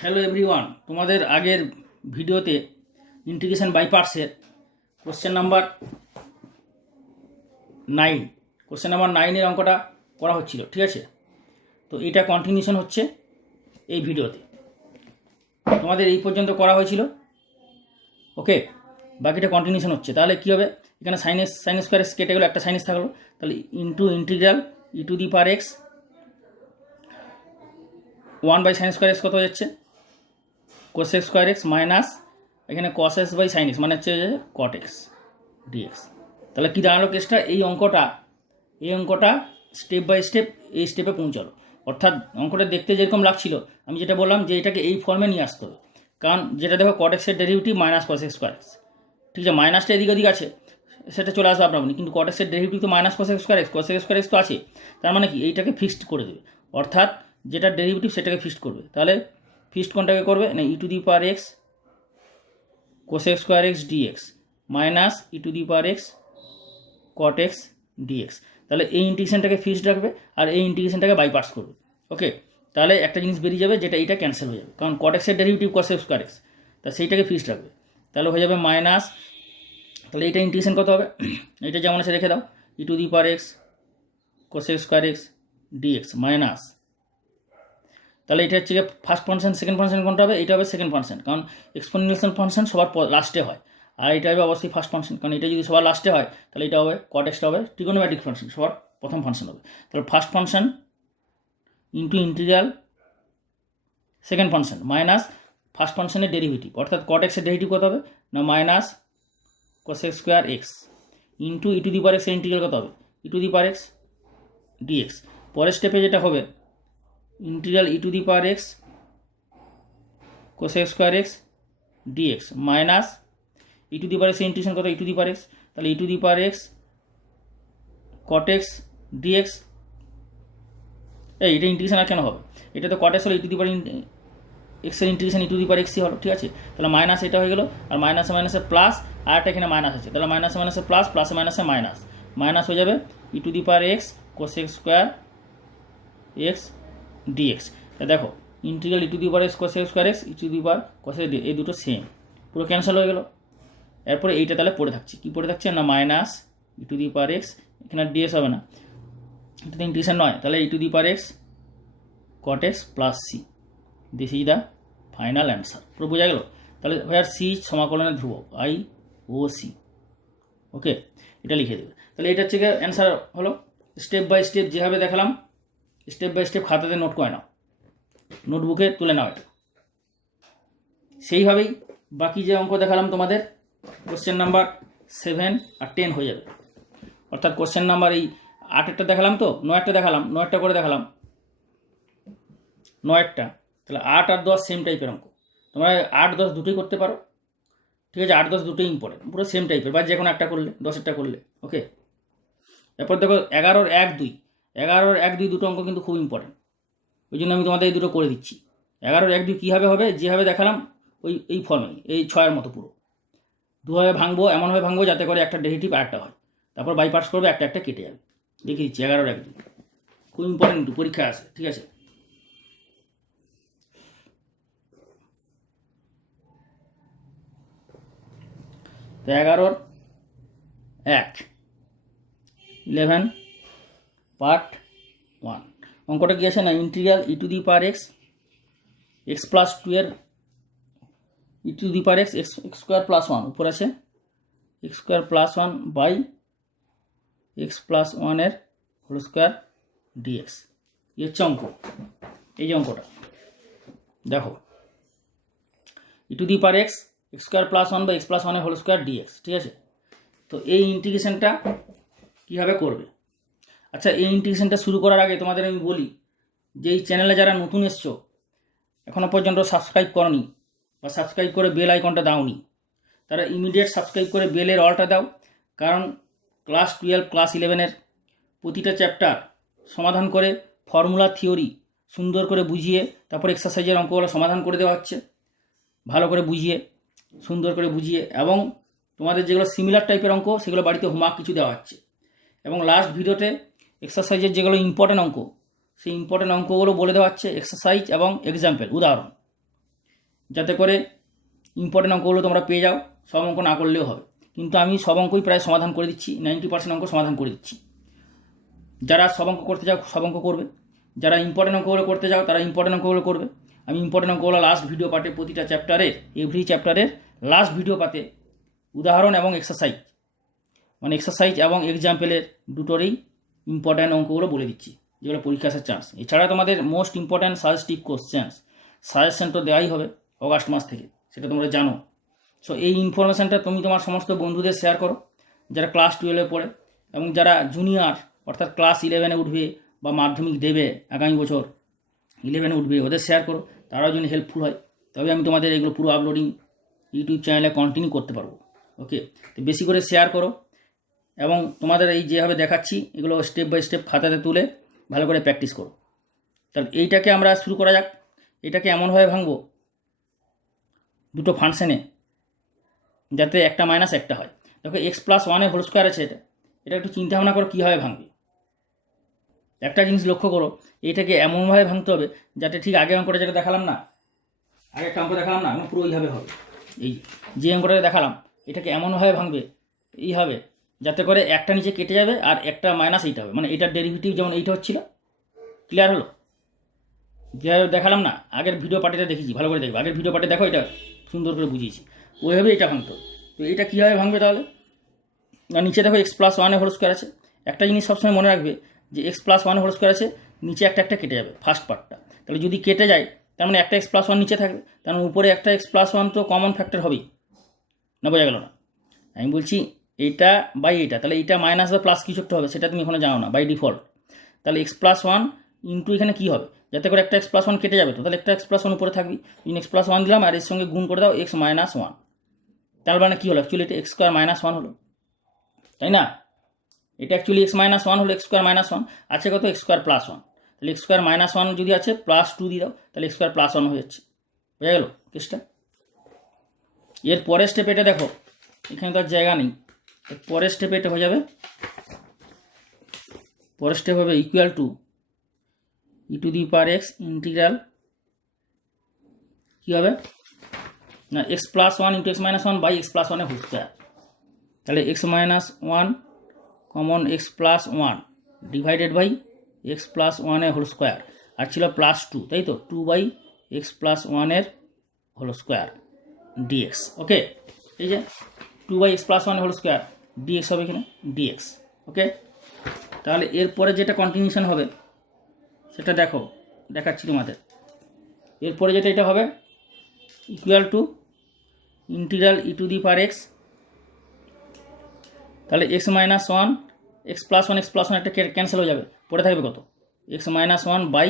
Hello everyone, তোমাদের আগের ভিডিওতে ইন্টিগ্রেশন বাই পার্টসের কোশ্চেন নাম্বার 9 9-এর অঙ্কটা করা হচ্ছিল, ঠিক আছে। তো এটা কন্টিনিউশন হচ্ছে এই ভিডিওতে। তোমাদের এই পর্যন্ত করা হয়েছিল, ওকে। বাকিটা কন্টিনিউশন হচ্ছে। তাহলে কী হবে, এখানে সাইন স্কোয়ার এক্স কেটে গেলো, একটা সাইন থাকলো, তাহলে into integral e to the power x 1/sin square x কত হয়ে যাচ্ছে, cos x square x minus এখানে cos s by sin x মানে হচ্ছে cot x dx। তাহলে কী দাঁড়ালো কেসটা, এই অঙ্কটা স্টেপ বাই স্টেপ এই স্টেপে পৌঁছালো। অর্থাৎ অঙ্কটা দেখতে যেরকম লাগছিল, আমি যেটা বললাম যে এটাকে এই ফর্মে নিয়ে আসতে হবে। কারণ যেটা দেখো cot x এর derivative minus cos x square x, ঠিক আছে। মাইনাসটা এদিক ওদিক আছে, সেটা চলে আসবে আপনার, কিন্তু cot x এর ডেরিভেটিভ তো minus cos x square x, cos x square x তো আছে। তার মানে কি, এইটাকে ফিক্সড করে দেবে, অর্থাৎ যেটা ডেরিভেটিভ সেটাকে ফিক্সড করবে। তাহলে ফিক্সড কোনটাকে করবে না, e to the power x cos x square x dx minus e to the power x cot x dx. তাহলে এই ইন্টিগ্রেশনটাকে ফিক্সড রাখবে আর এই ইন্টিগ্রেশনটাকে বাই পার্টস করবে, ওকে। তাহলে একটা জিনিস বেরিয়ে যাবে, যেটা এইটা ক্যান্সেল হয়ে যাবে, কারণ cot x এর derivative cos x square x, তা সেইটাকে ফিক্সড রাখবে। তাহলে হয়ে যাবে মাইনাস, তাহলে এইটা ইন্টিগ্রেশন কত হবে, এইটা যেমন আছে রেখে দাও, e to the power x cos x square x dx minus, তাহলে এটা হচ্ছে ফার্স্ট ফাংশন, সেকেন্ড ফাংশন কোনটা হবে, এটা হবে সেকেন্ড ফাংশন, কারণ এক্সপোনেনশিয়াল ফাংশন সবার লাস্টে হয়, আর এটা হবে অবশ্যই ফার্স্ট ফাংশন, কারণ এটা যদি সবার লাস্টে হয় তাহলে এটা হবে cot x হবে ট্রিগোনোমেট্রিক ফাংশন, সবার প্রথম ফাংশন হবে। তাহলে first function into integral second function minus first ফাংশনের ডেরিভেটিভ, অর্থাৎ cot x এর ডেরিভেটিভ কত হবে না, minus cos x square x into e to the power x এর ইন্টিগ্রাল কত হবে, e to the power x dx. পরের স্টেপে যেটা হবে, integral e to the power x cos x square x dx minus e to the power x integration কত, e to the power x, তাহলে e to the power x cot x dx. এটা integration আর কেন হবে, এটা তো cot x হলো e to the power x এর integration e to the power এক্সই হলো, ঠিক আছে। তাহলে মাইনাস এটা হয়ে গেল, আর মাইনাসে মাইনাসে প্লাস, আর একটা এখানে মাইনাস আছে, তাহলে মাইনাসে মাইনাসে প্লাস, প্লাসে মাইনাসে মাইনাস, মাইনাস হয়ে যাবে e to the power x cos x square x dx. তা দেখো integral e to the power x cos x square x e to the power cos x এই দুটো সেম, পুরো ক্যান্সেল হয়ে গেল। এরপরে এইটা তাহলে পড়ে থাকছে, কি পড়ে থাকছে না, minus e to the power x, এখানে ডিএক্স হবে না, এটা তো ইন্টিগ্রেশন নয়, তাহলে e to the power x cot x plus C, this is the final answer. পুরো বোঝা গেল। তাহলে হোয়ার সি সমাকলনের ধ্রুবক আই ও সি, ওকে, এটা লিখে দেবে। তাহলে এটা হচ্ছে অ্যান্সার হলো। স্টেপ বাই স্টেপ যেভাবে দেখালাম, স্টেপ বাই স্টেপ খাতাতে নোট করে নাও, নোটবুকে তুলে নাও এটা, সেইভাবেই বাকি যে অঙ্ক দেখালাম তোমাদের কোশ্চেন নাম্বার 7 আর 10 হয়ে যাবে। অর্থাৎ কোশ্চেন নাম্বার এই 8-এরটা দেখালাম, তো 9-এরটা দেখালাম, 9-এরটা করে দেখালাম, 9-এরটা, তাহলে 8 আর 10 সেম টাইপের অঙ্ক, তোমরা 8-10 দুটোই করতে পারো, ঠিক আছে। 8-10 দুটোই ইম্পর্টেন্ট, পুরো সেম টাইপের, বা যে কোনো একটা করলে, 10-এরটা করলে, ওকে। এরপর দেখো 11-র 1-2, 11-র 1-2 দুটো অঙ্ক কিন্তু খুব ইম্পর্টেন্ট, ওই জন্য আমি তোমাদের এই দুটো করে দিচ্ছি। 11-র 1-2 কীভাবে হবে, যেভাবে দেখালাম এই ফর্মে, এই 6-এর মতো পুরো দুভাবে ভাঙবো, এমনভাবে ভাঙবো যাতে করে একটা ডেরিভেটিভ আর একটা হয়, তারপর বাই পার্টস করবে, একটা একটা কেটে যাবে। দেখিয়ে দিচ্ছি 11-র 1-2, খুব ইম্পর্টেন্ট, কিন্তু পরীক্ষা আছে, ঠিক আছে। তো 11-র 1 11 পার্ট 1 অঙ্কটা কি আছে না, integral e to the power x x plus 2 এর e to the power x x square plus 1, উপর আছে x square plus 1 by x plus 1 এর হোল স্কোয়ার ডিএক্স। এই হচ্ছে অঙ্ক, এই যে অঙ্কটা দেখো, e to the power x x square plus 1 by x plus 1 এর হোল স্কোয়ার ডিএক্স, ঠিক আছে। তো এই ইন্টিগ্রেশনটা কীভাবে করবে, আচ্ছা এই ইন্টিগ্রেশনটা শুরু করার আগে তোমাদের আমি বলি যে এই চ্যানেলে যারা নতুন এসছো, এখনও পর্যন্ত সাবস্ক্রাইব করনি বা সাবস্ক্রাইব করে বেল আইকনটা দাওনি, তারা ইমিডিয়েট সাবস্ক্রাইব করে বেলের অলটা দাও, কারণ ক্লাস 12 ক্লাস 11-এর প্রতিটা চ্যাপ্টার সমাধান করে ফর্মুলা থিওরি সুন্দর করে বুঝিয়ে, তারপর এক্সারসাইজের অঙ্কগুলো সমাধান করে দেওয়া হচ্ছে, ভালো করে বুঝিয়ে, সুন্দর করে বুঝিয়ে, এবং তোমাদের যেগুলো সিমিলার টাইপের অঙ্ক সেগুলো বাড়িতে হোমওয়ার্ক কিছু দেওয়া হচ্ছে, এবং লাস্ট ভিডিওতে এক্সারসাইজের যেগুলো ইম্পর্টেন্ট অঙ্ক, সেই ইম্পর্টেন্ট অঙ্কগুলো বলে দেওয়া হচ্ছে, এক্সারসাইজ এবং এক্সাম্পল, উদাহরণ, যাতে করে ইম্পর্টেন্ট অঙ্কগুলো তোমরা পেয়ে যাও, সব অঙ্ক না করলেও হবে। কিন্তু আমি সব অঙ্কই প্রায় সমাধান করে দিচ্ছি, 90% অঙ্ক সমাধান করে দিচ্ছি। যারা সব অঙ্ক করতে যাও সব অঙ্ক করবে, যারা ইম্পর্টেন্ট অঙ্কগুলো করতে যাও তারা ইম্পর্টেন্ট অঙ্কগুলো করবে। আমি ইম্পর্টেন্ট অঙ্কগুলো লাস্ট ভিডিও পার্টে প্রতিটা চ্যাপ্টারের এভরি চ্যাপ্টারের লাস্ট ভিডিও পাতে উদাহরণ এবং এক্সারসাইজ, মানে এক্সারসাইজ এবং এক্সাম্পলের দুটোরই ইম্পর্ট্যান্ট অঙ্কগুলো বলে দিচ্ছি, যেগুলো পরীক্ষা আসার চান্স। এছাড়া তোমাদের most important suggestive questions suggestion তো দেওয়াই হবে অগাস্ট মাস থেকে, সেটা তোমরা জানো। সো এই ইনফরমেশানটা তুমি তোমার সমস্ত বন্ধুদের শেয়ার করো যারা ক্লাস 12-এ পড়ে এবং যারা জুনিয়র অর্থাৎ ক্লাস 11-এ উঠবে বা মাধ্যমিক দেবে আগামী বছর 11-এ উঠবে, ওদের শেয়ার করো, তারাও যদি হেল্পফুল হয়। তবে আমি তোমাদের এগুলো পুরো আপলোডিং ইউটিউব চ্যানেলে কন্টিনিউ করতে পারবো। ওকে, তো বেশি করে শেয়ার করো এবং তোমাদের এই যেভাবে দেখাচ্ছি এগুলো স্টেপ বাই স্টেপ খাতাতে তুলে ভালো করে প্র্যাকটিস করো। তাহলে এইটাকে আমরা শুরু করা যাক। এটাকে এমনভাবে ভাঙবো দুটো ফাংশনে যাতে একটা মাইনাস একটা হয়। দেখো x+1 হোল স্কোয়ার আছে, এটা একটু চিন্তা ভাবনা করো কীভাবে ভাঙবে। একটা জিনিস লক্ষ্য করো, এইটাকে এমনভাবে ভাঙতে হবে যাতে ঠিক আগের অঙ্কটা যেটা দেখালাম না, আগের অঙ্ক দেখালাম না, পুরো এইভাবে হবে। এই যে অঙ্কটা দেখালাম এটাকে এমনভাবে ভাঙবে এইভাবে যাতে করে একটা নিচে কেটে যাবে আর একটা মাইনাস এইটা হবে, মানে এটার ডেরিভেটিভ যেমন এইটা হচ্ছিল। ক্লিয়ার হলো? যেভাবে দেখালাম না, আগের ভিডিও পার্টিটা দেখেছি, ভালো করে দেখবে, আগের ভিডিও পার্টি দেখো, এটা সুন্দর করে বুঝিয়েছি। ওইভাবে এটা ভাঙতে হবে। তো এটা কীভাবে ভাঙবে তাহলে? আর নিচে দেখো x+1 হোল স্কোয়ার আছে। একটা জিনিস সবসময় মনে রাখবে যে x+1 হোল স্কোয়ার আছে, নিচে একটা একটা কেটে যাবে ফার্স্ট পার্টটা। তাহলে যদি কেটে যায় তার মানে একটা x+1 নিচে থাকবে, তার মানে উপরে একটা x+1 তো কমন ফ্যাক্টর হবেই না। বোঝা গেল না? আমি বলছি এইটা বাই এইটা, তাহলে এইটা মাইনাস বা প্লাস কিছু একটা হবে, সেটা তুমি এখানে জানো না বাই ডিফল্ট। তাহলে x+1 ইন্টু এখানে কী হবে, যাতে করে একটা x+1 কেটে যাবে, তো তাহলে একটা x+1 উপরে থাকবে। x+1 দিলাম আর এর সঙ্গে গুণ করে দাও x-1, তার মানে কী হলো, অ্যাকচুয়ালি এটা x²-1 হলো, তাই না? এটা অ্যাকচুয়ালি x-1 হলো, x²-1 আছে কত, x²+1। তাহলে x²-1 যদি আছে +2 দিয়ে দাও, তাহলে x²+1 হয়ে যাচ্ছে। বোঝা গেল কেসটা? এর পরের স্টেপ এটা দেখো, এখানে তো আর জায়গা নেই, এর পরের স্টেপে এটা হয়ে যাবে, পরের স্টেপ হবে ইকুয়াল টু e⁻x ইন্টিগ্রাল কী হবে না x+1 into x-1 by x+1 whole square. তাহলে x-1 common x+1 divided by x+1 whole square, আর ছিল +2, তাই তো, 2 by x+1 whole square dx. Okay, এই যে 2 by x+1 whole square dx হবে এখানে ডিএক্স। ওকে, তাহলে এরপরে যেটা কন্টিনিউশন হবে সেটা দেখো, দেখাচ্ছি তোমাদের। এরপরে যেটা এটা হবে ইকুয়াল টু ইন্টিগ্রাল e⁻x, তাহলে x-1 x+1 একটা ক্যান্সেল হয়ে যাবে, পড়ে থাকবে কত, x-1 বাই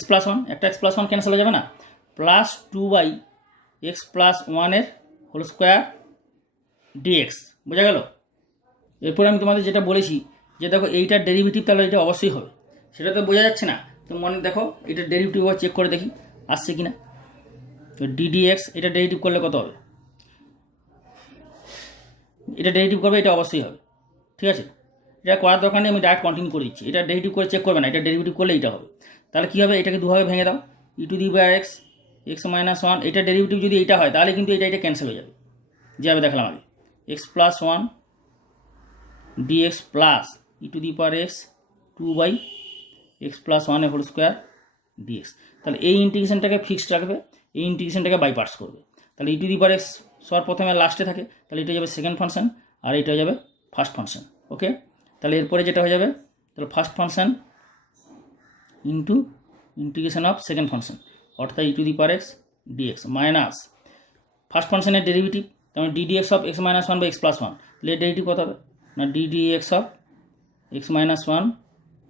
x+1, একটা x+1 ক্যান্সেল হয়ে যাবে না, +2 by x+1 whole square dx. বোঝা গেল? এরপরে আমি তোমাদের যেটা বলেছি যে দেখো এইটার ডেরিভেটিভ তাহলে এটা অবশ্যই হবে, সেটা তো বোঝা যাচ্ছে না, তো মনে দেখো এটার ডেরিভেটিভ চেক করে দেখি আসছে কি না। তো ddx এটা ডেরিভেটিভ করলে কত হবে, এটা ডেরিভেটিভ করবে, এটা অবশ্যই হবে। ঠিক আছে, এটা করার দরকার নেই, আমি ডাইরেক্ট কন্টিনিউ করে দিচ্ছি। এটা ডেরিভেটিভ করে চেক করবে না, এটা ডেরিভেটিভ করলে এইটা হবে। তাহলে কী হবে, এটাকে দুভাবে ভেঙে দাও, e⁻x x-1, এটা ডেরিভেটিভ যদি এইটা হয় তাহলে কিন্তু এটা ক্যান্সেল হয়ে যাবে, যেভাবে দেখালাম আমি, x+1 dx plus e⁻x 2 by x+1 whole square dx। তাহলে এই ইন্টিগ্রেশনটাকে ফিক্সড রাখবে, এই ইন্টিগ্রেশনটাকে বাইপার্টস করবে। তাহলে e⁻x সব প্রথমে লাস্টে থাকে, তাহলে এটা যাবে সেকেন্ড ফাংশন আর এটা হয়ে যাবে ফার্স্ট ফাংশন। ওকে, তাহলে এরপরে যেটা হয়ে যাবে, তাহলে first function into integration of second function, অর্থাৎ e⁻x dx মাইনাস ফার্স্ট ফাংশনের ডেরিভেটিভ, তাহলে ddx of x-1 by x+1, তাহলে এর ডেরিভেটিভ কত হবে না ddx of x-1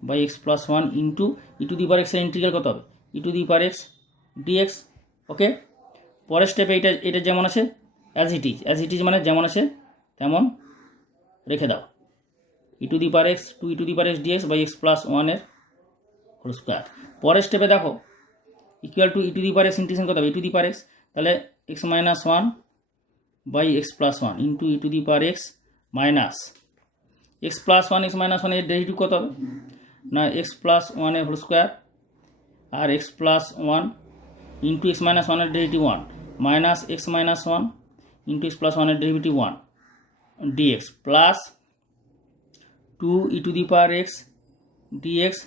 by x+1 into e⁻x এর ইন্টিগ্রাল কত হবে, e⁻x dx। ওকে, পরের স্টেপে এটা যেমন আছে অ্যাজ ইট ইজ মানে যেমন আছে তেমন রেখে দাও, e⁻x to e⁻x dx by x+1 whole square. পরের স্টেপে দেখো ইকুয়াল টু e⁻x ইন্টিগ্রেশন কত হবে, e⁻x, তাহলে x-1 by x+1 into e⁻x minus x+1 x-1 এর ডেরিভেটিভ কত হবে না x+1 হোল স্কোয়ার আর x+1 ইন্টু এক্স মাইনাস ওয়ানের derivative 1 minus x minus 1 into x plus ওয়ানের derivative 1 dx plus 2 e to the power x dx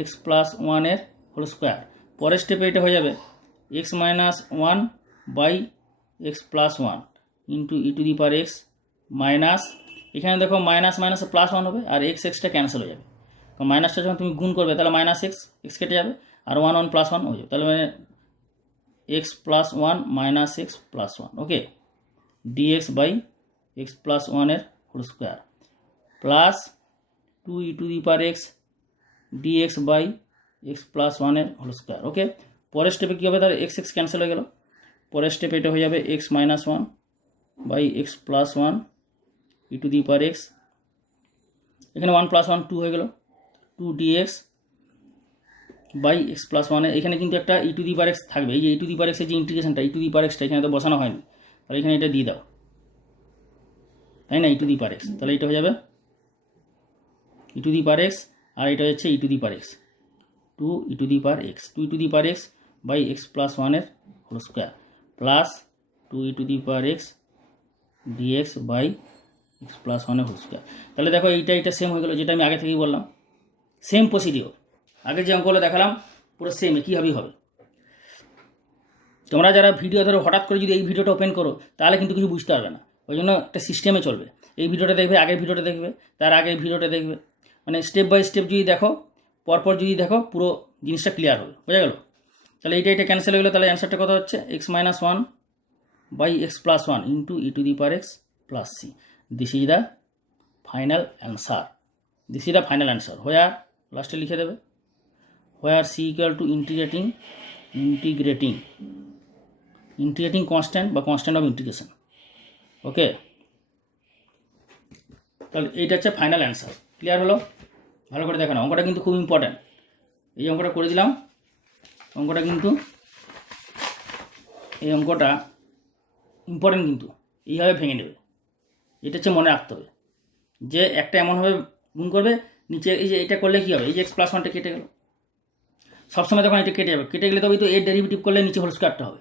x plus 1 এর whole square. পরের স্টেপে এটা হয়ে যাবে x minus 1 by x plus 1 into e to the power x minus, এখানে দেখো minus মাইনাসে প্লাস 1 হবে আর এক্স এক্সটা ক্যান্সেল হয়ে যাবে, কারণ মাইনাসটা যখন তুমি গুণ করবে তাহলে মাইনাস এক্স এক্স কেটে যাবে আর 1 1 প্লাস 1 হয়ে যাবে, তাহলে মানে x plus 1 minus x plus 1 okay dx by x plus 1 এর whole square plus 2 e to the power x dx by x plus 1 এর হোল স্কোয়ার ওকে। পরের স্টেপে কী হবে, তাহলে এক্স এক্স ক্যান্সেল হয়ে গেল, পরের স্টেপে এটা হয়ে যাবে x minus 1 by x plus 1 e to the power x, এখানে 1 প্লাস 1 2 হয়ে গেল 2 ডিএক্স বাই এক্স প্লাস 1 এখানে কিন্তু একটা ই টু দি পাওয়ার এক্স থাকবে, এই যে ই টু দি পাওয়ার এক্সের যে ইন্টিগ্রেশনটা ই টু দি পাওয়ার এক্সটা এখানে তো বসানো হয়নি, তাহলে এখানে এটা দিয়ে দাও তাই না e to the power x, তাহলে এটা হয়ে যাবে e to the power x আর এটা হচ্ছে e to the power x 2 e to the power x 2 e to the power x by x plus 1 এর whole square plus 2 e to the power x dx by x plus 1 এর whole square. তাহলে দেখো এইটা same হয়ে গেলো, যেটা আমি আগে থেকেই বললাম সেম প্রসিডিওর, আগে যে অঙ্কগুলো দেখালাম পুরো সেম একইভাবেই হবে। তোমরা যারা ভিডিও ধরো হঠাৎ করে যদি এই ভিডিওটা ওপেন করো তাহলে কিন্তু কিছু বুঝতে পারবে না, ওই জন্য একটা সিস্টেমে চলবে, এই ভিডিওটা দেখবে আগের ভিডিওটা দেখবে তার আগের ভিডিওটা দেখবে, মানে স্টেপ বাই স্টেপ যদি দেখো পরপর যদি দেখো পুরো জিনিসটা ক্লিয়ার হবে, বোঝা গেল। তাহলে এটা ক্যান্সেল হয়ে গেলো, তাহলে অ্যান্সারটা কত হচ্ছে x minus 1 by x plus 1 into e to the power x plus C, this is the final answer, this is the final answer. Where লাস্টে লিখে দেবে where c equal to integrating constant বা কনস্ট্যান্ট অফ ইন্টিগ্রেশন ওকে। তাহলে এইটা হচ্ছে final answer, clear হলো। ভালো করে দেখো না, অঙ্কটা কিন্তু খুব ইম্পর্ট্যান্ট, এই অঙ্কটা করে দিলাম, অঙ্কটা কিন্তু এই অঙ্কটা ইম্পর্ট্যান্ট, কিন্তু এইভাবে ভেঙে নেবে, এটা হচ্ছে মনে রাখতে হবে যে একটা এমনভাবে গুণ করবে নিচে, এই যে এটা করলে কী হবে, এই যে এক্স প্লাস 1টা কেটে গেল, সবসময় তখন এটা কেটে যাবে, কেটে গেলে তবেই তো এর ডেরিভেটিভ করলে নিচে হোল স্কোয়ারটা হবে,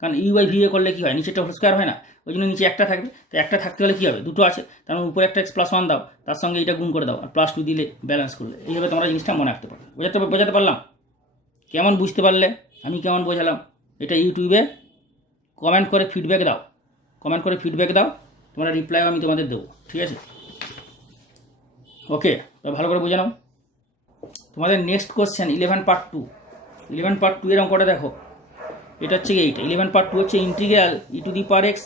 কারণ ইউ বাই ভি এ করলে কী হয় নিচেটা হোল স্কোয়ার হয় না, ওই জন্য নিচে একটা থাকবে, তো একটা থাকতে হলে কী হবে দুটো আছে, তার মানে উপরে একটা এক্স প্লাস 1 দাও তার সঙ্গে এটা গুণ করে দাও আর প্লাস 2 দিলে ব্যালেন্স করলে, এইভাবে তোমরা জিনিসটা মনে রাখতে পারবে। বোঝাতে পারলাম? কেমন বুঝতে পারলে, আমি কেমন বোঝালাম, এটা ইউটিউবে কমেন্ট করে ফিডব্যাক দাও, তোমরা রিপ্লাইও আমি তোমাদের দেবো, ঠিক আছে ওকে। তো ভালো করে বুঝে নাও। তোমাদের নেক্সট কোশ্চেন 11 পার্ট 2 এর অঙ্কটা দেখো, এটা হচ্ছে এইটা 11 পার্ট 2 হচ্ছে integral e to the power x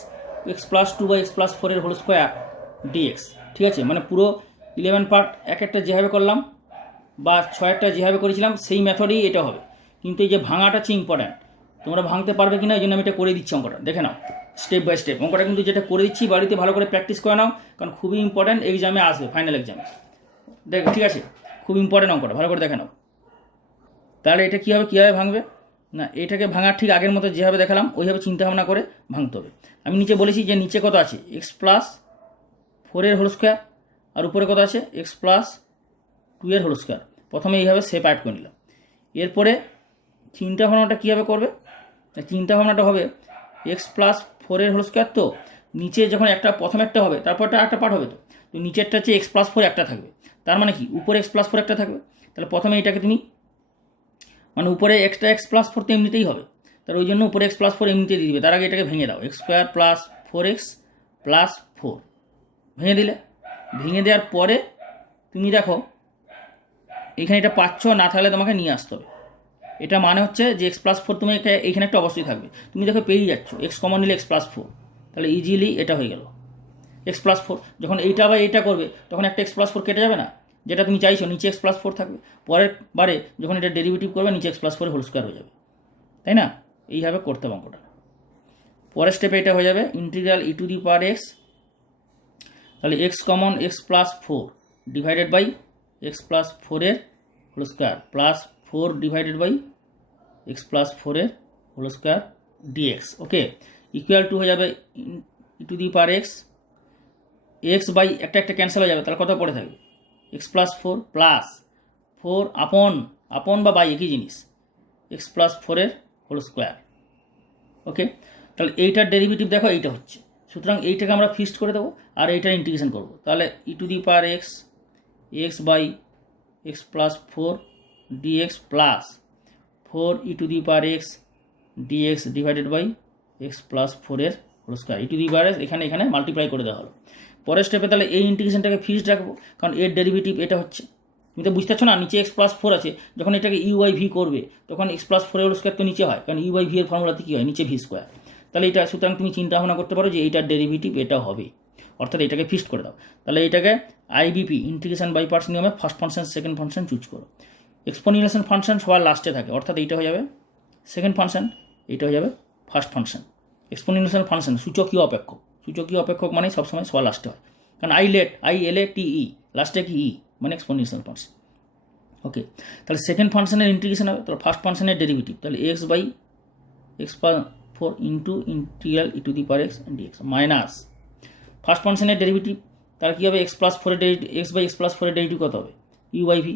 x plus 2 by x plus 4 এর হোল স্কোয়ার ডিএক্স, ঠিক আছে, মানে পুরো 11 পার্ট এক একটা যেভাবে করলাম বা 6টা যেভাবে করেছিলাম সেই মেথডেই এটা হবে, কিন্তু এই যে ভাঙাটা হচ্ছে ইম্পর্ট্যান্ট, তোমরা ভাঙতে পারবে কিনা এই জন্য আমি এটা করে দিচ্ছি, অঙ্কটা দেখে নাও স্টেপ বাই স্টেপ, অঙ্কটা কিন্তু যেটা করে দিচ্ছি বাড়িতে ভালো করে প্র্যাকটিস করে নাও, কারণ খুবই ইম্পর্ট্যান্ট, এক্সামে আসবে ফাইনাল এক্সামে, দেখ ঠিক আছে, খুব ইম্পর্ট্যান্ট অঙ্কটা ভালো করে দেখে নাও। তাহলে এটা কীভাবে ভাঙবে না, এটাকে ভাঙার ঠিক আগের মতো যেভাবে দেখালাম ওইভাবে চিন্তাভাবনা করে ভাঙতে হবে। আমি নিচে বলেছি যে নিচে কত আছে এক্স প্লাস 4 এর হোল স্কোয়ার আর উপরে কত আছে এক্স প্লাস 2 এর হোল স্কোয়ার, প্রথমে এইভাবে সেপারেট করে নিলাম, এরপরে চিন্তাভাবনাটা কীভাবে করবে, চিন্তাভাবনাটা হবে এক্স প্লাস 4 এর হোল স্কোয়ার, তো নিচে যখন প্রথম একটা হবে তারপরটা একটা পার্ট হবে, তো নিচেরটা হচ্ছে এক্স প্লাস 4 একটা থাকবে, তার মানে কি উপরে এক্স প্লাস 4 একটা থাকবে, তাহলে প্রথমে এটাকে তুমি মানে উপরে এক্সট্রা এক্স প্লাস 4 তো এমনিতেই হবে, তার ওই জন্য উপরে এক্স প্লাস 4 এমনিতে দিয়ে দিবে, তার আগে এটাকে ভেঙে দাও x square plus 4x plus 4 ভেঙে দিলে, ভেঙে দেওয়ার পরে তুমি দেখো এখানে এটা পাচ্ছ না থাকলে তোমাকে নিয়ে আসতে হবে, এটা মানে হচ্ছে যে এক্স প্লাস 4 তুমি এখানে একটা অবশ্যই থাকবে, তুমি দেখো পেয়েই যাচ্ছ এক্স কমন নিলে এক্স প্লাস 4, তাহলে ইজিলি এটা হয়ে গেল এক্স প্লাস 4, যখন এইটা বা এইটা করবে তখন একটা এক্স প্লাস 4 কেটে যাবে না, যেটা তুমি চাইছো নিচে এক্স প্লাস 4 থাকবে, পরের বারে যখন এটা ডেরিভেটিভ করবে নিচে এক্স প্লাস 4 হোল স্কোয়ার হয়ে যাবে, তাই না, এইভাবে করতে হবে অঙ্কটা। পরের স্টেপে এটা হয়ে যাবে integral e to the power x, তাহলে x common x plus 4 divided by x plus 4 এর whole square plus 4 divided by x plus 4 এর whole square dx okay, equal to হয়ে যাবে e to the power x, x by একটা cancel হয়ে যাবে, তাহলে কত পড়ে থাকবে এক্স প্লাস 4 প্লাস 4 আপন বা বাই একই জিনিস এক্স প্লাস 4 এর হোল স্কোয়ার ওকে, তাহলে এইটার ডেরিভেটিভ দেখো এইটা হচ্ছে, সুতরাং এইটাকে আমরা ফিক্সড করে দেবো আর এইটার ইন্টিগ্রেশন করবো। তাহলে e to the power x x by x plus 4 dx plus 4 e to the power x dx divided by x plus 4 এর whole square e to the power x এখানে মাল্টিপ্লাই করে দেওয়া হলো। পরের স্টেপে তাহলে এই ইন্টিগ্রেশনটাকে ফিক্সড রাখবো, কারণ এর ডেরিভেটিভ এটা হচ্ছে, তুমি তো বুঝতে পারছো না, নিচে এক্স প্লাস 4 আছে, যখন এটাকে ইউ বাই ভি করবে তখন এক্স প্লাস 4 এর হোল স্কোয়ার তো নিচে হয়, কারণ ইউ বাই ভি এর ফর্মুলাতে কী হয়, নিচে ভি স্কোয়ার। তাহলে এটা সুতরাং তুমি চিন্তা ভাবনা করতে পারো যে এইটার ডেরিভেটিভ এটা হবে, অর্থাৎ এটাকে ফিক্সড করে দাও। তাহলে এটাকে আইবিপি ইন্টিগ্রেশন বাই পার্টস নিয়মে first function second function choose করো। এক্সপোনেনশিয়াল ফাংশন সবার লাস্টে থাকে, অর্থাৎ এইটা হয়ে যাবে সেকেন্ড ফাংশন, এইটা হয়ে যাবে ফার্স্ট ফাংশন। এক্সপোনেনশিয়াল ফাংশন সূচকীয় অপেক্ষক মানে সবসময় সবার লাস্টে হয়, কারণ ILATE লাস্টে কি ই মানে এক্সপোনেনশিয়াল ফাংশন। ওকে, তাহলে সেকেন্ড ফাংশনের ইন্টিগ্রেশন হবে, তাহলে ফার্স্ট ফাংশনের ডেরিভেটিভ, তাহলে x by x power 4 into integral e to the power x dx minus first ফাংশনের ডেরিভেটিভ, তাহলে কী হবে এক্স প্লাস 4 এর derivative, x by x plus 4 এর ডেরিভেটিভ কত হবে, u by v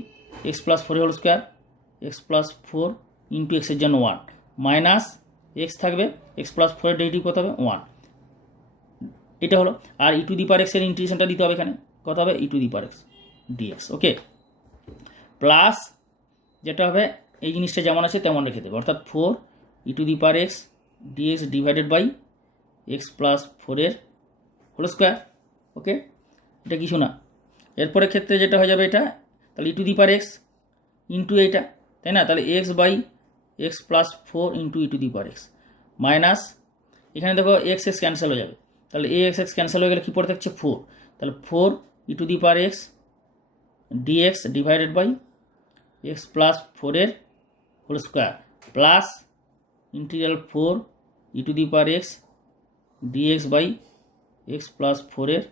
x plus 4 whole square x plus 4 into এক্সের জন্য 1 মাইনাস এক্স থাকবে এক্স প্লাস 4 এর ডেরিভেটিভ কত হবে 1, এটা হলো। আর ই টু দি পাওয়ার এক্সের ইন্টিগ্রেশনটা দিতে হবে, এখানে কত হবে e to the power x dx. Okay, plus যেটা হবে এই জিনিসটা যেমন আছে তেমন রেখে দেবে, অর্থাৎ 4 e to the power x dx divided by x plus 4 এর হোল স্কোয়ার। ওকে, এটা কিছু না। এরপরের ক্ষেত্রে যেটা হয়ে যাবে এটা, তাহলে e to the power x into এইটা, তাই না, তাহলে x by x plus 4 into e to the power x minus এখানে দেখো এক্স এক্স ক্যান্সেল হয়ে যাবে, তাহলে এক্স এক্স ক্যান্সেল হয়ে গেলে কী পড়ে থাকছে 4, তাহলে 4 e to the power x dx divided by x plus 4 এর whole square plus integral 4 e to the power x dx by x plus 4 এর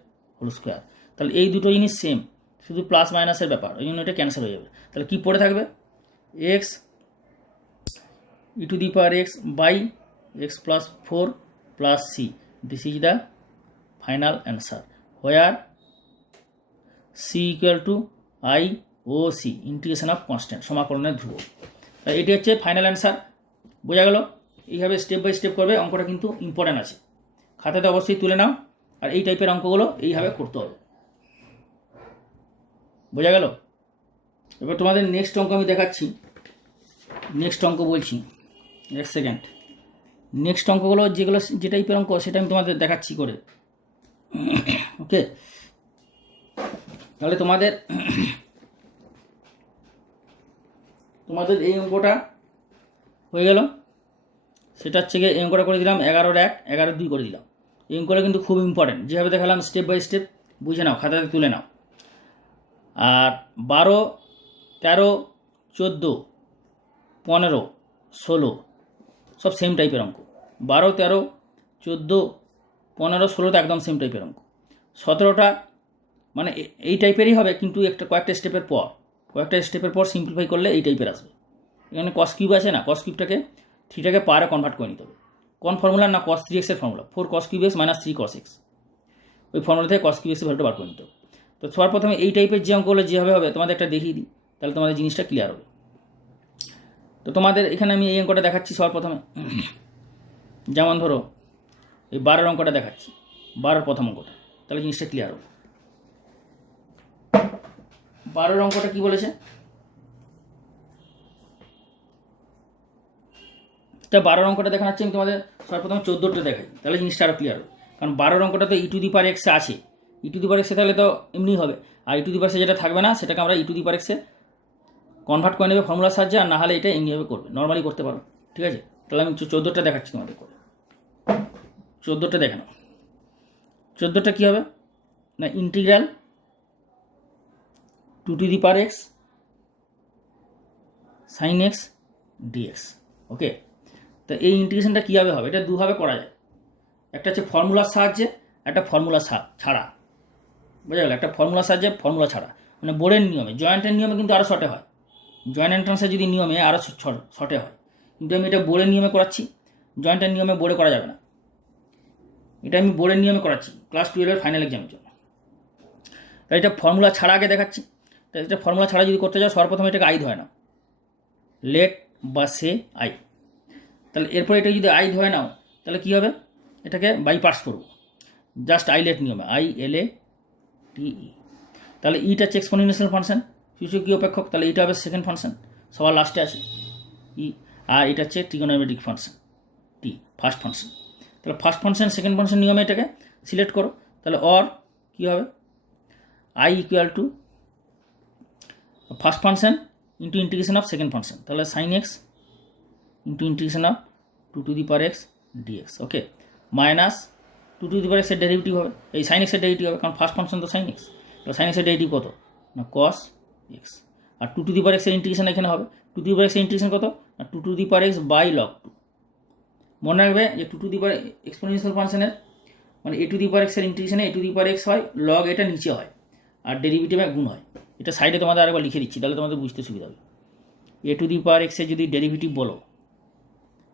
হোল স্কোয়ার। তাহলে এই দুটো জিনিস সেম, শুধু প্লাস মাইনাসের ব্যাপার, ওই জন্য এটা ক্যান্সেল হয়ে যাবে। তাহলে কী পড়ে থাকবে x e to the power x by x plus 4 plus C, this is the final answer, where c equal to I O C integration of constant, সমাকলনের ধ্রুবক। তাই এটি হচ্ছে ফাইনাল অ্যান্সার, বোঝা গেল। এইভাবে স্টেপ বাই স্টেপ করবে, অঙ্কটা কিন্তু ইম্পর্ট্যান্ট আছে, খাতাতে অবশ্যই তুলে নাও, আর এই টাইপের অঙ্কগুলো এইভাবে করতে হবে, বোঝা গেল। এবার তোমাদের নেক্সট অঙ্ক আমি দেখাচ্ছি, নেক্সট অঙ্ক বলছি, এক সেকেন্ড, নেক্সট অঙ্কগুলো যেগুলো যে টাইপের অঙ্ক সেটা আমি তোমাদের দেখাচ্ছি করে। ওকে, তাহলে তোমাদের এই অঙ্কটা হয়ে গেল, সেটা হচ্ছে গিয়ে এই অঙ্কটা করে দিলাম 11-1 11-2 করে দিলাম। এই অঙ্কটা কিন্তু খুব ইম্পর্টেন্ট, যেভাবে দেখালাম স্টেপ বাই স্টেপ বুঝে নাও, খাতাতে তুলে নাও। আর 12, 13, 14, 15, 16 সব সেম টাইপের অঙ্ক, 12, 13, 14, 15, 16 তো একদম সেম টাইপের অঙ্ক, 17টা মানে এই টাইপেরই হবে, কিন্তু কয়েকটা স্টেপের পর সিম্পলিফাই করলে এই টাইপের আসবে। এখানে কস কিউব আছে না, কস কিউবটাকে থ্রিটাকে পাওয়ারে কনভার্ট করে নিতে হবে, কোন ফর্মুলা না cos 3x এর formula, 4 cos cube x minus 3 cos x, ওই ফর্মুলা থেকে cos কিউব এক্সের ভ্যালুটা বার করে নিতে হবে। তো সবার প্রথমে এই টাইপের যে অঙ্কগুলো যেভাবে হবে তোমাদের একটা দেখিয়ে দিই, তাহলে তোমাদের জিনিসটা ক্লিয়ার হবে। তো তোমাদের এখানে আমি এই অঙ্কটা দেখাচ্ছি সবার প্রথমে, যেমন ধরো এই 12 অঙ্কটা দেখাচ্ছি, 12 প্রথম অঙ্কটা, তাহলে জিনিসটা ক্লিয়ার হবে। 12 অঙ্কটা কি বলেছে, তা 12 অঙ্কটা দেখাচ্ছি আমি তোমাদের সবার প্রথমে 14টা দেখাই, তাহলে জিনিসটা আরও ক্লিয়ার হবে। কারণ 12 অঙ্কটা তো ই টু দি পাওয়ার এক্সে আছে, ই টু দি পাওয়ার এক্সে তাহলে তো এমনি হবে, আর ই টু দি পাওয়ার এক্সে যেটা থাকবে না সেটাকে আমরা ই টু দি পাওয়ার এক্সে কনভার্ট করে নেবে ফর্মুলার সাহায্যে, আর না হলে এটা এমনিভাবে করবে, নর্মালি করতে পারো, ঠিক আছে। তাহলে আমি 14টা দেখাচ্ছি তোমাদের করে, 14টা দেখে নাও। 14টা কী হবে না, integral 2 to the power x sine x dx. Okay, তো এই ইন্টিগ্রেশনটা কীভাবে হবে, এটা দুভাবে করা যায়, একটা হচ্ছে ফর্মুলার সাহায্যে, একটা ফর্মুলা ছাড়া, বোঝা গেল, একটা ফর্মুলার সাহায্যে ফর্মুলা ছাড়া, মানে বোর্ডের নিয়মে, জয়েন্টের নিয়মে কিন্তু আরও শর্টে হয়, জয়েন্ট এন্ট্রান্সের যদি নিয়মে আরও শর্টে হয়, কিন্তু আমি এটা বোর্ডের নিয়মে করাচ্ছি, জয়েন্টের নিয়মে বোর্ডে করা যাবে না, এটা আমি বোর্ডের নিয়মে করাচ্ছি ক্লাস 12-এর ফাইনাল এক্সামের জন্য। তাই এটা ফর্মুলা ছাড়া আগে দেখাচ্ছি। তাই এটা ফর্মুলা ছাড়া যদি করতে যাও সর্বপ্রথমে এটাকে আই ধরে নাও, লেট বা সে আই, তাহলে এরপর এটা যদি আই ধরে নাও, তাহলে কী হবে, এটাকে বাইপাস করব জাস্ট আইলেট নিয়মে, ILATE। তাহলে ইটা হচ্ছে এক্সপোনেনশিয়াল ফাংশন, সূচকীয় অপেক্ষক, তাহলে এটা হবে সেকেন্ড ফাংশন, সবার লাস্টে আছে ই। আর এটা হচ্ছে ট্রিগোনোমেট্রিক ফাংশন, টি ফার্স্ট ফাংশন। তাহলে ফার্স্ট ফাংশন সেকেন্ড ফাংশন নিয়মে এটাকে সিলেক্ট করো। তাহলে অর কী হবে, I equal to first function into integration of second function, তাহলে sine x into integration of 2x dx, okay, minus 2x এর ডেরিভেটিভ হবে, এই সাইন এক্সের ডেরিভেটিভ হবে, কারণ ফার্স্ট ফাংশন তো সাইন এক্স। তাহলে সাইন এক্সের ডেরিভেটিভ কত না cos x, আর 2x এর ইন্টিগ্রেশন এখানে হবে, 2x এর ইন্টিগ্রেশন কত না 2x বাই log 2। মনে রাখবে যে 2 এক্সপোনেনশিয়াল ফাংশনের মানে a⁴x এর ইন্টিগ্রেশনে a⁴x হয়, লগ এটা নিচে হয়, আর ডেরিভেটিভে গুণ হয়। এটা সাইডে তোমাদের আরেকবার লিখে দিচ্ছি, তাহলে তোমাদের বুঝতে সুবিধা হবে। a⁴x এর যদি ডেরিভেটিভ বলো,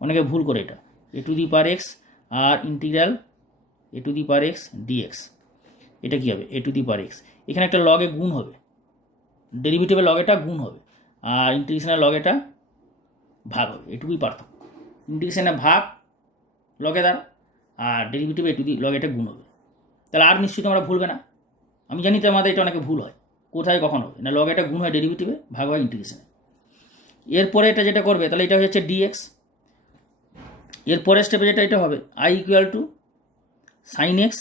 অনেকে ভুল করে এটা, a⁴x আর ইন্টিগ্রাল a⁴x dx, এটা কী হবে a⁴x, এখানে একটা লগে গুণ হবে, ডেরিভেটিভের লগেটা গুণ হবে, আর ইন্টিগ্রেশনের লগেটা ভাগ হবে, এটুকুই পার্থক্য। ইন্টিগ্রেশনে ভাগ লগে দ্বারা, আর ডেরিভেটিভে লগেটা গুণ হবে। তাহলে আর নিশ্চয়ই তোমরা ভুলবে না, আমি জানি তো আমাদের এটা অনেকে ভুল হয়, কোথায় কখন হবে না, লগেটা গুণ হয় ডেরিভেটিভে, ভাগ হয় ইন্টিগ্রেশনে। এরপরে এটা যেটা করবে, তাহলে এটা হচ্ছে dx। এরপরের স্টেপে যেটা এটা হবে I equal to sine x,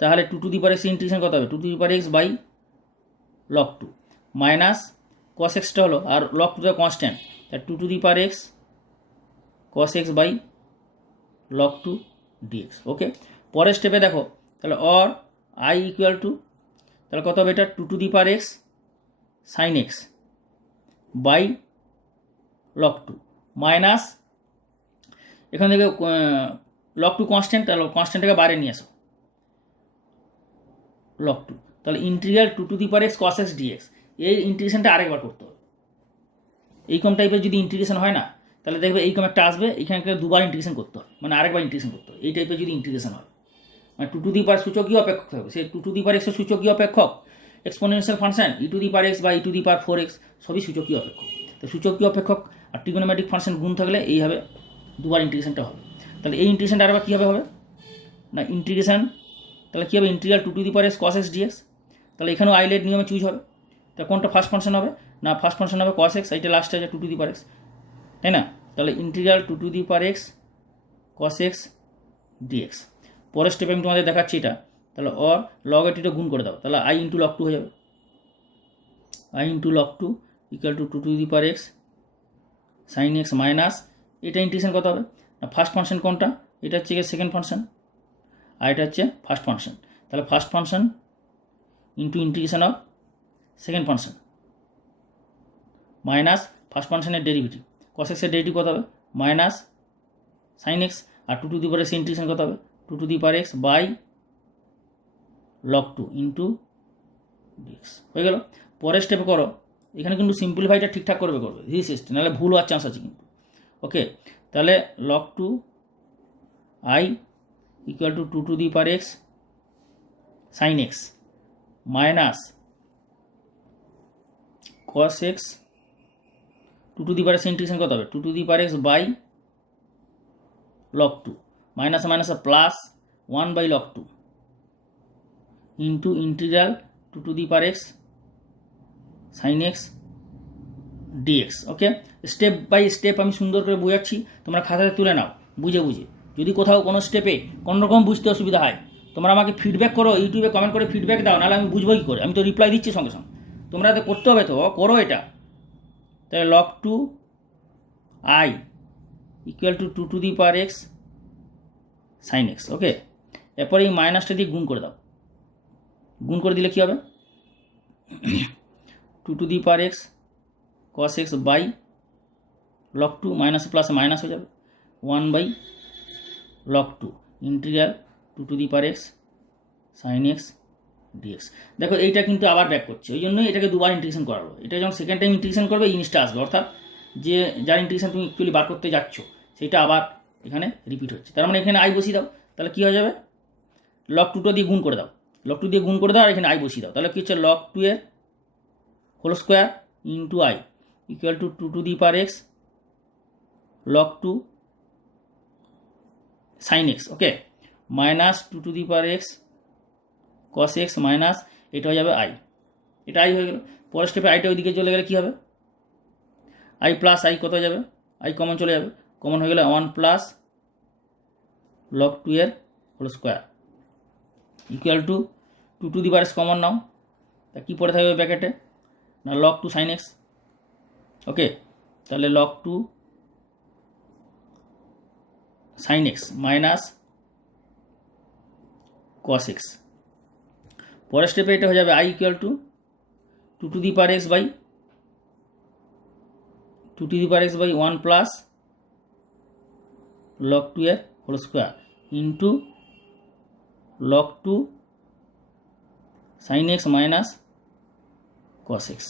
তাহলে 2x ইন্টিগ্রেশন কত হবে 2x by log 2 minus cos এক্সটা হলো, আর log 2 কনস্ট্যান্ট, তাহলে 2x cos x by log 2 dx, okay. পরের স্টেপে দেখো, তাহলে অর I ইকুয়াল টু, তাহলে কত হবে এটা 2x sine x by log 2 minus, এখান থেকে log 2 কনস্ট্যান্ট, তাহলে কনস্ট্যান্টটাকে বাইরে নিয়ে আসো log 2, তাহলে integral 2x cos x dx, এই ইন্টিগ্রেশনটা আরেকবার করতে হবে। এইরকম টাইপের যদি ইন্টিগ্রেশন হয় না, তাহলে দেখবে এইরকম একটা আসবে, এখানে দুবার ইন্টিগ্রেশন করতে হবে, মানে আরেকবার ইন্টিগ্রেশন করতে হবে। এই টাইপের যদি ইন্টিগ্রেশন হয়, মানে 2 সূচকীয় অপেক্ষক থাকবে, সেই 2x এর সূচকীয় অপেক্ষক এক্সপোনেনশিয়াল ফাংশন e⁴x বা e⁴4x সবই সূচকীয় অপেক্ষক। তো সূচকীয় অপেক্ষক আর ট্রিগোনোমেট্রিক ফাংশন গুণ থাকলে এইভাবে দুবার ইন্টিগ্রেশনটা হবে। তাহলে এই ইন্টিগ্রেশনটা আরেকবার কীভাবে হবে না ইন্টিগ্রেশন, তাহলে কী হবে integral 2x cos x dx, তাহলে এখানেও আইলেট নিয়মে চুজ হবে। তা কোনটা ফার্স্ট ফাংশন হবে না ফার্স্ট ফাংশন হবে cos x, এইটা লাস্টে আছে 2x, তাই না। তাহলে integral 2x cos x dx। পরের স্টেপে আমি তোমাদের দেখাচ্ছি এটা, তাহলে অর লগ এটিটা গুণ করে দাও, তাহলে I ইন্টু log 2 হয়ে যাবে, I into log 2 equal to 2x sine x minus, এটা ইন্টিগ্রেশন কত হবে না ফার্স্ট ফাংশন কোনটা, এটা হচ্ছে সেকেন্ড ফাংশন, আর এটা হচ্ছে ফার্স্ট ফাংশন। তাহলে first function into integration of second function minus first ফাংশনের ডেরিভেটিভ, cos x এর ডেরিভেটিভ কত হবে মাইনাস সাইন এক্স, আর 2x ইন্টিগ্রেশন কত হবে 2x by log 2 into dx হয়ে গেল। পরের স্টেপে করো, এখানে কিন্তু সিম্পলিফাইটা ঠিকঠাক করবে রিসিস্ট, নাহলে ভুল হওয়ার চান্স আছে কিন্তু, ওকে। তাহলে log 2 I equal to 2x sine x minus cos x 2x integration কত হবে 2x by log 2 minus minus plus 1 by log 2 into integral 2x sine x dx, okay. Step by step আমি সুন্দর করে বোঝাচ্ছি, তোমরা খাতাতে তুলে নাও বুঝে বুঝে। যদি কোথাও কোনো স্টেপে কোনোরকম বুঝতে অসুবিধা হয়, তোমরা আমাকে ফিডব্যাক করো, ইউটিউবে কমেন্ট করে ফিডব্যাক দাও, নাহলে আমি বুঝবো কী করে, আমি তো রিপ্লাই দিচ্ছি সঙ্গে সঙ্গে, তোমরা তো করতে হবে, তো করো এটা। তাহলে log 2 I equal to 2x sine x, okay. এরপরে এই মাইনাসটা দিয়ে গুণ করে দাও, গুণ করে দিলে কী হবে 2x cos x by log 2 minus প্লাসে মাইনাস হয়ে যাবে 1 by log 2 integral 2x sine x dx. দেখো এইটা কিন্তু আবার ব্যাক করছে, ওই জন্যই এটাকে দুবার ইন্টিগ্রেশন করাবো। এটা যখন সেকেন্ড টাইম ইন্টিগ্রেশন করবে এই জিনিসটা আসবে, অর্থাৎ যে যার ইন্টিগ্রেশন তুমি অ্যাকচুয়ালি বার করতে যাচ্ছ সেটা আবার এখানে রিপিট হচ্ছে। তার মানে এখানে I বসিয়ে দাও, তাহলে কী হয়ে যাবে log 2টা দিয়ে গুণ করে দাও, log 2 দিয়ে গুণ করে দাও, আর এখানে I বসিয়ে দাও, তাহলে কী হচ্ছে log 2 এর whole square into I equal to 2x log 2 sine x, okay, minus 2^x cos x minus এটা হয়ে যাবে আই, এটা আই হয়ে গেল। পরের স্টেপে আইটা ওইদিকে চলে গেলে কী হবে, আই প্লাস আই কত হয়ে যাবে, আই কমন চলে যাবে, কমন হয়ে গেলে 1 প্লাস log 2 এর whole square equal to 2^x common নাও, তা কী পড়ে থাকবে ব্র্যাকেটে না log 2 sin x, ওকে, তাহলে log 2 sin x minus cos x। পরের স্টেপে এটা হয়ে যাবে I equal to 2^x by 1 plus log 2 এর whole square into log 2 sin x minus cos x,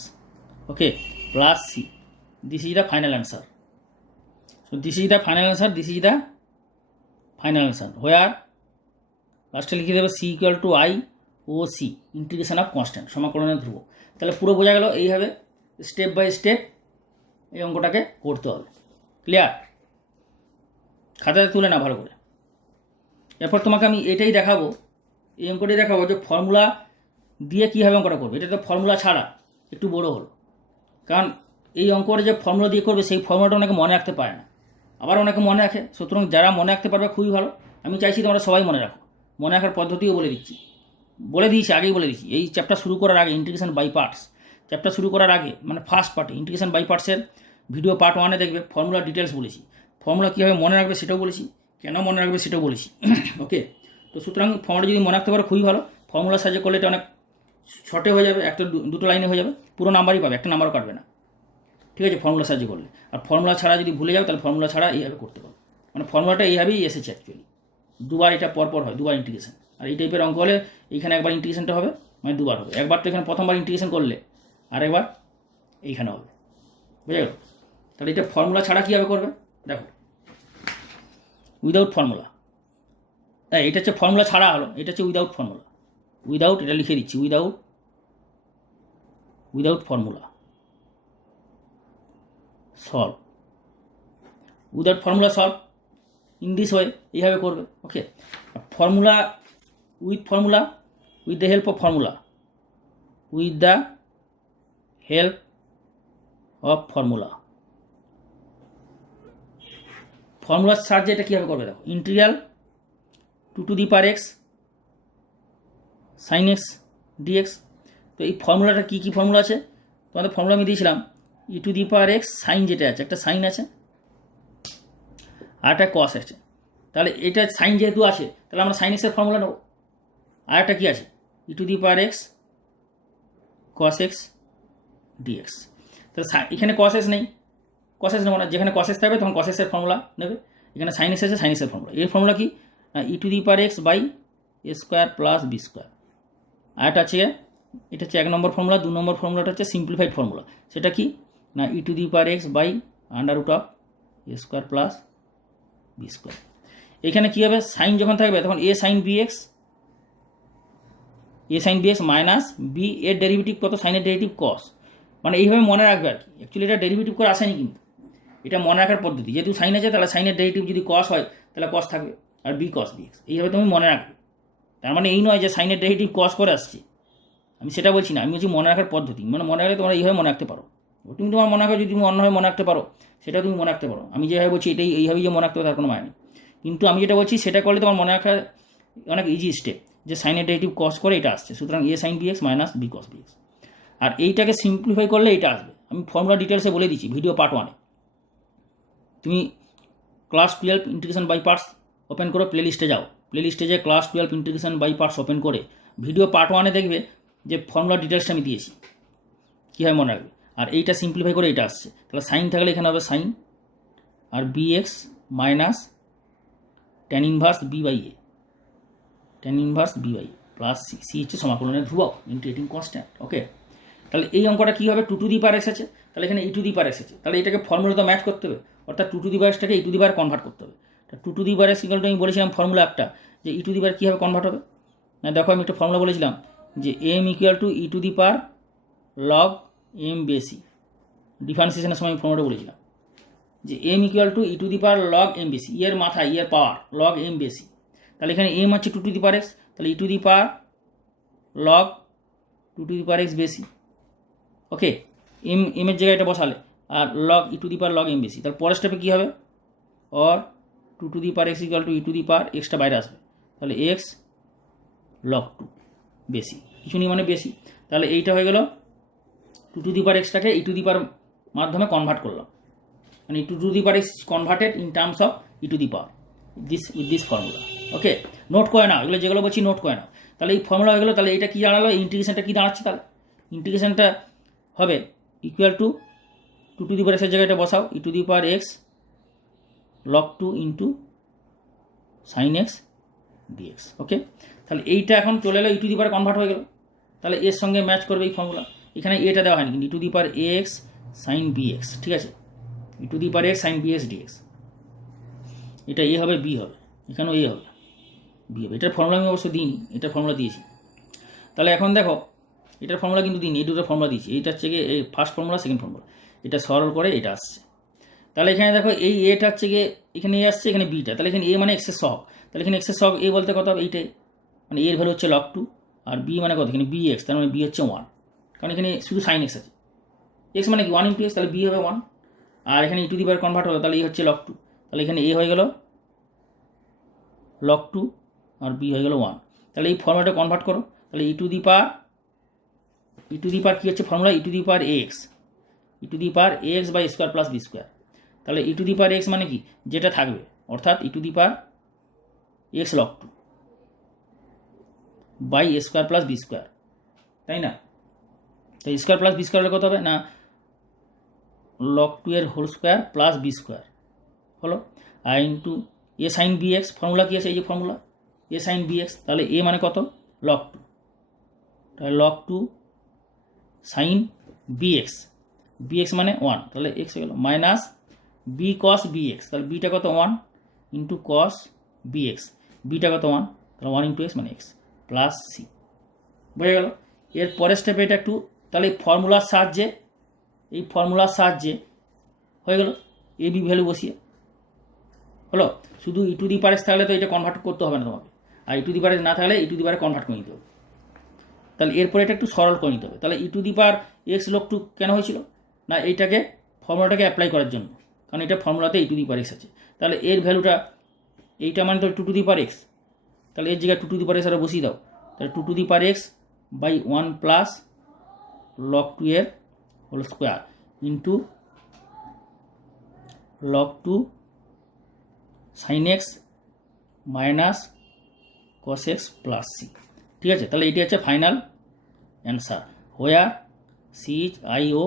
okay, plus C. This is the final answer. So this is the final answer, this is the final answer. Where লাস্টে লিখে দেবে c equal to I O C integration of constant, সমাকলনের ধ্রুবক। তাহলে পুরো বোঝা গেল এইভাবে স্টেপ বাই স্টেপ এই অঙ্কটাকে করতে হবে। ক্লিয়ার? খাতাতে তুলে না ভালো করে। এরপর তোমাকে আমি এটাই দেখাবো, এই অঙ্কটাই দেখাবো যে ফর্মুলা দিয়ে কীভাবে অঙ্কটা করবে। এটা তো ফর্মুলা ছাড়া একটু বড় হলো, কারণ এই অঙ্কটা যে ফর্মুলা দিয়ে করবে সেই ফর্মুলাটা অনেকে মনে রাখতে পারে না, আবার অনেকে মনে রাখে। সুতরাং যারা মনে রাখতে পারবে খুবই ভালো, আমি চাইছি তোমরা সবাই মনে রাখো। মনে রাখার পদ্ধতিও বলে দিচ্ছি, আগেই বলে দিচ্ছি। এই চ্যাপ্টার শুরু করার আগে ইন্টিগ্রেশন বাই পার্টস চ্যাপ্টার শুরু করার আগে, মানে ফার্স্ট পার্টে ইন্টিগ্রেশন বাই পার্টসের ভিডিও পার্ট 1-এ দেখবে ফর্মুলা ডিটেলস বলেছি। ফর্মুলা কীভাবে মনে রাখবে সেটাও বলেছি, কেন মনে রাখবে সেটাও বলেছি। ওকে, তো সুতরাং ফর্মুলা যদি মনে রাখতে পারো খুবই ভালো। ফর্মুলা সাহায্যে করলে এটা অনেক শর্টে হয়ে যাবে, একটা দুটো লাইনে হয়ে যাবে, পুরো নাম্বারই পাবে, একটা নাম্বারও কাটবে না। ঠিক আছে, ফর্মুলা সাহায্য করলে। আর ফর্মুলা ছাড়া যদি ভুলে যাও তাহলে ফর্মুলা ছাড়া এইভাবে করতে পারো। মানে ফর্মুলাটা এইভাবেই এসেছে অ্যাকচুয়ালি, দুবার এটা পরপর হয়, দুবার ইন্টিগ্রেশন। আর এই টাইপের অঙ্ক হলে এইখানে একবার ইন্টিগ্রেশনটা হবে, মানে দুবার হবে। একবার তো এখানে প্রথমবার ইন্টিগ্রেশন করলে, আর একবার এইখানে হবে। বুঝে গেল? তাহলে এটা ফর্মুলা ছাড়া কীভাবে করবে দেখো, উইদাউট ফর্মুলা। এটা হচ্ছে ফর্মুলা ছাড়া হলো, এটা হচ্ছে উইদাউট ফর্মুলা। উইদাউট, এটা লিখে দিচ্ছি, without formula solve. Without formula solve in this way, এইভাবে করবে। Okay, formula with the help of formula, ফর্মুলার সাহায্যে এটা কীভাবে করবে দেখো, integral 2^x sin x dx। তো এই ফর্মুলাটা কী ফর্মুলা আছে তোমাদের ফর্মুলা আমি দিয়েছিলাম, e⁻x সাইন যেটা আছে, একটা সাইন আছে আর একটা কস আছে। তাহলে এটা সাইন যেহেতু আছে তাহলে আমরা সাইন এক্সের ফর্মুলা নেব। আর একটা কী আছে, e⁻x cos x dx। তাহলে এখানে cos x নেই, cos x নেব না, যেখানে cos x থাকবে তখন cos x এর ফর্মুলা নেবে। এখানে সাইন এক্স আছে, সাইন এক্সের ফর্মুলা। এর ফর্মুলা কি না e⁻x by a square plus b square. আর একটা আছে, এটা হচ্ছে 1 নম্বর ফর্মুলা। 2 নম্বর ফর্মুলাটা হচ্ছে সিম্পলিফাইড ফর্মুলা। সেটা কি না e⁻x by √a square plus b square. এখানে কী হবে, সাইন যখন থাকবে তখন a sin bx minus b এর ডেরিভেটিভ কত, সাইনের ডেরিভেটিভ cos। মানে এইভাবে মনে রাখবে আর কি। অ্যাকচুয়ালি এটা ডেরিভেটিভ করে আসেনি, কিন্তু এটা মনে রাখার পদ্ধতি। যেহেতু সাইন আছে তাহলে সাইনের ডেরিভেটিভ যদি cos হয় তাহলে cos থাকবে, আর b cos bx, এইভাবে তুমি মনে রাখবে। তার মানে এই নয় যে সাইনের ডেরিভেটিভ cos করে আসছে, আমি সেটা বলছি না। আমি বলছি মনে রাখার পদ্ধতি, মানে মনে রাখলে তোমরা এইভাবে মনে রাখতে পারো। তুমি তোমার মনে রাখো, যদি তুমি অন্যভাবে মনে রাখতে পারো সেটা তুমি মনে রাখতে পারো। আমি যেভাবে বলছি এইভাবেই যে মনে রাখতে পারো তার কোনো মানে নেই। কিন্তু আমি যেটা বলছি সেটা করলে তোমার মনে রাখা অনেক ইজি স্টেপ, যে সাইনের ডেরিভেটিভ cos করে এটা আসছে, সুতরাং a sin bx minus b cos bx। আর এইটাকে সিম্পলিফাই করলে এটা আসবে। আমি ফর্মুলা ডিটেলসে বলে দিচ্ছি ভিডিও পার্ট 1-এ। তুমি class 12 integration by parts open করো, প্লেলিস্টে যাও, প্লেলিস্টে যে class 12 integration by parts open করে ভিডিও পার্ট 1-এ দেখবে যে ফর্মুলা ডিটেলসটা আমি দিয়েছি, কীভাবে মনে রাখবে। আর এইটা সিম্পলিফাই করে এটা আসছে, তাহলে সাইন থাকলে এখানে হবে সাইন আর bx minus tan inverse b by a, plus c হচ্ছে সমাকলনের ধ্রুবক, ইন্টিগ্রেটিং কনস্ট্যান্ট। ওকে, তাহলে এই অঙ্কটা কী হবে, 2^x আছে, তাহলে এখানে e⁻x আছে, তাহলে এটাকে ফর্মুলা তো ম্যাচ করতে হবে, অর্থাৎ 2^xটাকে e কনভার্ট করতে হবে। তা 2^x ইকুয়াল টু আমি বলেছিলাম ফর্মুলা একটা, যে e কীভাবে কনভার্ট হবে না, দেখো আমি একটা ফর্মুলা বলেছিলাম যে m equal to e log m বেসি। ডিফারেন্সিয়েশনের সময় আমি ফর্মুলাটা বলেছিলাম। যে m equal to e to the power log m বেশি, এর মাথায় এর পাওয়ার লগ এম বেশি, তাহলে এখানে এম হচ্ছে 2 টু দি পাওয়ার এক্স, তাহলে e to the power log 2 to the power x বেশি। ওকে, এমের জায়গায় এটা বসালে, আর log e to the power log m বেশি, তাহলে পরের স্টেপে কী হবে, or 2 to the power x equal to e to the power এক্সটা বাইরে আসবে, তাহলে এক্স লগ 2 বেশি, কিছু নেই মানে বেশি। তাহলে এইটা হয়ে গেল 2 to the power এক্সটাকে E to the পাওয়ার মাধ্যমে কনভার্ট করলাম, মানে e to the power x converted in terms of e to the power with this formula. Okay, note করে নাও, এগুলো যেগুলো বলছি নোট করে নাও। তাহলে এই ফর্মুলা হয়ে গেলো, তাহলে এটা কী দাঁড়ালো, ইন্টিগ্রেশনটা কী দাঁড়াচ্ছে, তাহলে ইন্টিগ্রেশনটা হবে equal to 2 to the power এক্সের জায়গায় এটা বসাও, e to the power x log 2 into sine x dx. Okay, তাহলে এইটা এখন চলে এলো ই টু দি পাওয়ার কনভার্ট হয়ে গেল, তাহলে এর সঙ্গে ম্যাচ করবে এই ফর্মুলা। এখানে এটা দেওয়া হয়নি কিন্তু e to the power x sine bx, ঠিক আছে, e to the power x sine bx dx, এটা এ হবে বি হবে, এখানেও এ হবে বি হবে। এটার ফর্মুলা আমি অবশ্য দিইনি, এটার ফর্মুলা দিয়েছি। তাহলে এখন দেখো এটার ফর্মুলা কিন্তু দিইনি, এই দুটো ফর্মুলা দিয়েছি, এইটা হচ্ছে গিয়ে এই ফার্স্ট ফর্মুলা সেকেন্ড ফর্মুলা, এটা সরল করে এটা আসছে। তাহলে এখানে দেখো এই এটা হচ্ছে গিয়ে এখানে এ আসছে, এখানে বিটা, তাহলে এখানে এ মানে এক্সের সহগ, তাহলে এখানে এক্সের সহগ এ বলতে কত হবে, এইটাই, মানে এর ভ্যালু হচ্ছে লগ 2, আর বি মানে কত, এখানে বি এক্স, তার মানে বি হচ্ছে 1, কারণ এখানে শুধু সাইন এক্স আছে, এক্স মানে কি 1 ইন্টু এক্স, তাহলে বি হবে 1, আর এখানে ই টু দি পাওয়ার কনভার্ট হলো, তাহলে এ হচ্ছে লগ 2, তাহলে এখানে এ হয়ে গেল লগ 2 আর বি হয়ে গেল 1। তাহলে এই ফর্মুলাটা কনভার্ট করো, তাহলে ই টু দি পাওয়ার কী হচ্ছে formula, e to the power x, e to the power x by square plus b square. তাহলে e to the power x মানে কি, যেটা থাকবে, অর্থাৎ e to the power x log 2 by a square plus b square, তাই না? তাই square plus b square কত হবে না, লগ 2 এর whole square plus b square হলো, আর into a sine b x, formula কী আছে, এই যে formula a sine b x, তাহলে এ মানে কত লগ 2, তাহলে লগ 2 সাইন বি এক্স মানে 1, তাহলে এক্স হয়ে গেল minus b cos b x, তাহলে বিটা কত 1 into cos b x, beta কত 1, তাহলে 1 ইন্টু এক্স মানে এক্স প্লাস সি। বোঝা গেল? এর পরের স্টেপে এটা একটু, তাহলে এই ফর্মুলার সাহায্যে হয়ে গেল এ বি ভ্যালু বসিয়ে হলো। শুধু ই টু দি পাওয়ার এক্স থাকলে তো এটা কনভার্ট করতে হবে না তোমাকে, আর ই টু দি পাওয়ার এক্স না থাকলে ই টু দি পাওয়ারে কনভার্ট করে নিতে হবে। তাহলে এরপরে এটা একটু সরল করে নিতে হবে। তাহলে e to the power x log 2 কেন হয়েছিল না, এইটাকে ফর্মুলাটাকে অ্যাপ্লাই করার জন্য, কারণ এটা ফর্মুলাতে ই টু দি পাওয়ার এক্স আছে। তাহলে এর ভ্যালুটা এইটা মানে তো 2 টু দি পাওয়ার এক্স, তাহলে এর জায়গায় 2 টু দি পাওয়ার এক্স আরও বসিয়ে দাও, তাহলে 2 to the power x by 1 plus log 2 এর whole square into log 2 sine x minus cos x plus c. ঠিক আছে, তাহলে এটি হচ্ছে final answer, where c is I O